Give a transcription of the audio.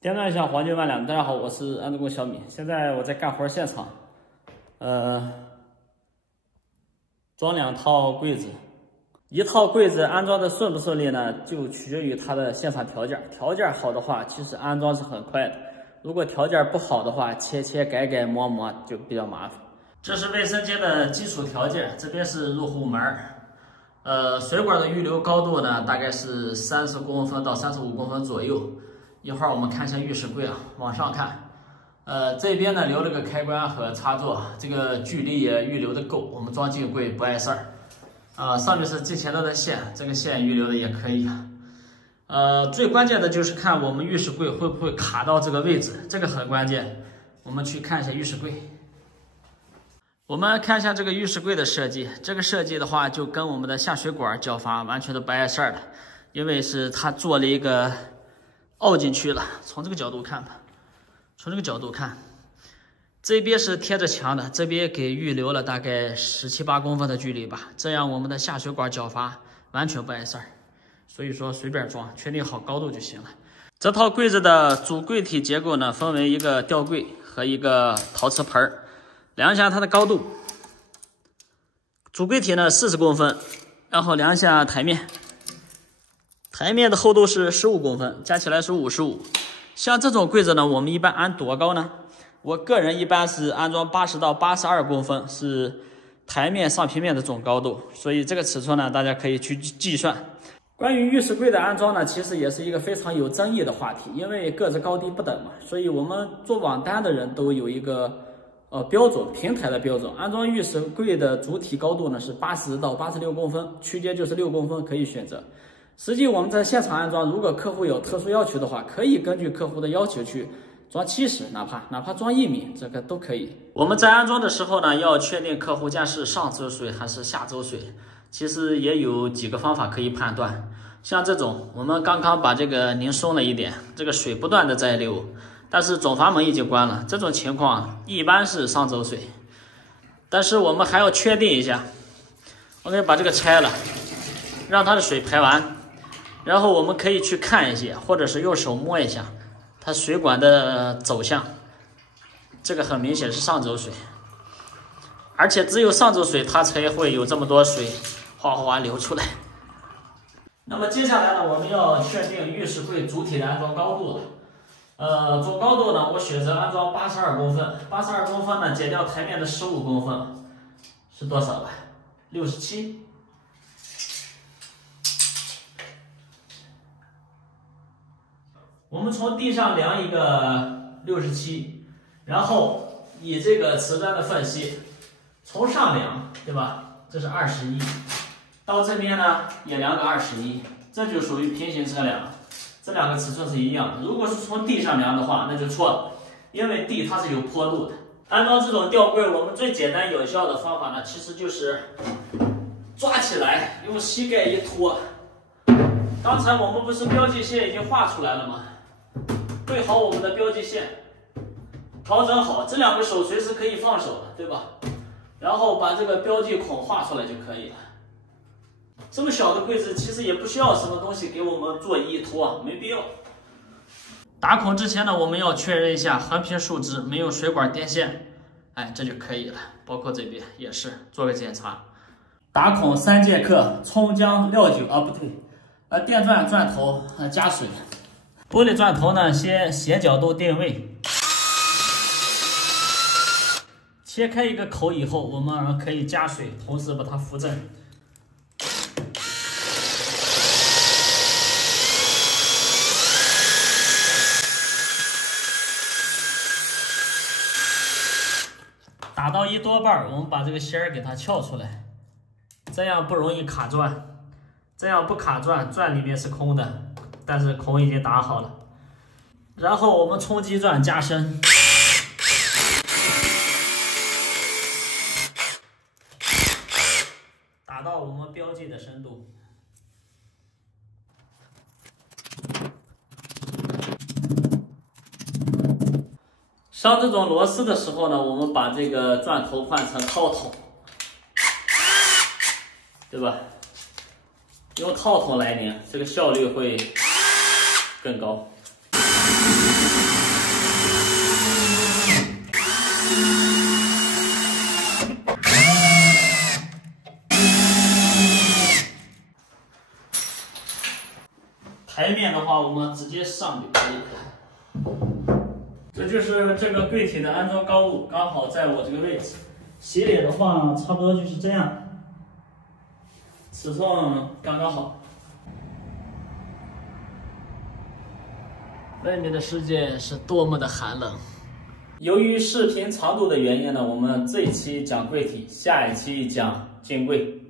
电钻向黄金万两，大家好，我是安德工小米。现在我在干活现场，装2套柜子。一套柜子安装的顺不顺利呢，就取决于它的现场条件。条件好的话，其实安装是很快的；如果条件不好的话，切改磨就比较麻烦。这是卫生间的基础条件，这边是入户门。水管的预留高度呢，大概是30公分到35公分左右。一会儿我们看一下浴室柜啊，往上看，这边呢留了个开关和插座，这个距离也预留的够，我们装进柜不碍事儿。上面是进气道的线，这个线预留的也可以。最关键的就是看我们浴室柜会不会卡到这个位置，这个很关键。我们去看一下浴室柜。我们看一下这个浴室柜的设计，这个设计的话就跟我们的下水管交阀完全都不碍事儿了，因为是它做了一个凹进去了。从这个角度看吧，从这个角度看，这边是贴着墙的，这边给预留了大概17、18公分的距离吧，这样我们的下水管交阀完全不碍事儿。所以说随便装，确定好高度就行了。这套柜子的主柜体结构呢，分为一个吊柜和一个陶瓷盆儿。量一下它的高度，主柜体呢40公分，然后量一下台面，台面的厚度是15公分，加起来是55。像这种柜子呢，我们一般安多高呢？我个人一般是安装80到82公分，是台面上平面的总高度，所以这个尺寸呢，大家可以去计算。关于浴室柜的安装呢，其实也是一个非常有争议的话题，因为个子高低不等嘛，所以我们做网单的人都有一个标准平台的标准。安装浴室柜的主体高度呢是80到86公分，区间就是6公分可以选择。实际我们在现场安装，如果客户有特殊要求的话，可以根据客户的要求去装70，哪怕装1米，这个都可以。我们在安装的时候呢，要确定客户家是上周水还是下周水，其实也有几个方法可以判断。像这种，我们刚刚把这个拧松了一点，这个水不断的在流，但是总阀门已经关了，这种情况一般是上周水。但是我们还要确定一下，我们把这个拆了，让它的水排完，然后我们可以去看一些，或者是用手摸一下它水管的走向，这个很明显是上周水，而且只有上周水它才会有这么多水哗哗哗流出来。那么接下来呢，我们要确定浴室柜主体的安装高度了。总高度呢，我选择安装82公分。82公分呢，减掉台面的15公分，是多少吧？67。我们从地上量一个67，然后以这个瓷砖的缝隙从上量，对吧？这是21，到这边呢也量个21，这就属于平行测量。这两个尺寸是一样的。如果是从地上量的话，那就错了，因为地它是有坡度的。安装这种吊柜，我们最简单有效的方法呢，其实就是抓起来，用膝盖一托。刚才我们不是标记线已经画出来了吗？对好我们的标记线，调整好，这2个手随时可以放手的，对吧？然后把这个标记孔画出来就可以了。这么小的柜子其实也不需要什么东西给我们做依托，没必要。打孔之前呢，我们要确认一下横平竖直，没有水管电线，这就可以了。包括这边也是做个检查。打孔3节课，葱姜料酒不对，电钻钻头加水。玻璃钻头呢，先斜角度定位，切开一个口以后，我们可以加水，同时把它扶正。打到1多半，我们把这个芯儿给它撬出来，这样不容易卡钻，这样不卡钻，钻里面是空的，但是孔已经打好了。然后我们冲击钻加深，打到我们标记的深度。上这种螺丝的时候呢，我们把这个钻头换成套筒，对吧？用套筒来拧，这个效率会更高。台面的话，我们直接上就可以了。这就是这个柜体的安装高度，刚好在我这个位置。斜脸的话，差不多就是这样，尺寸刚刚好。外面的世界是多么的寒冷。由于视频长度的原因呢，我们这一期讲柜体，下一期讲金柜。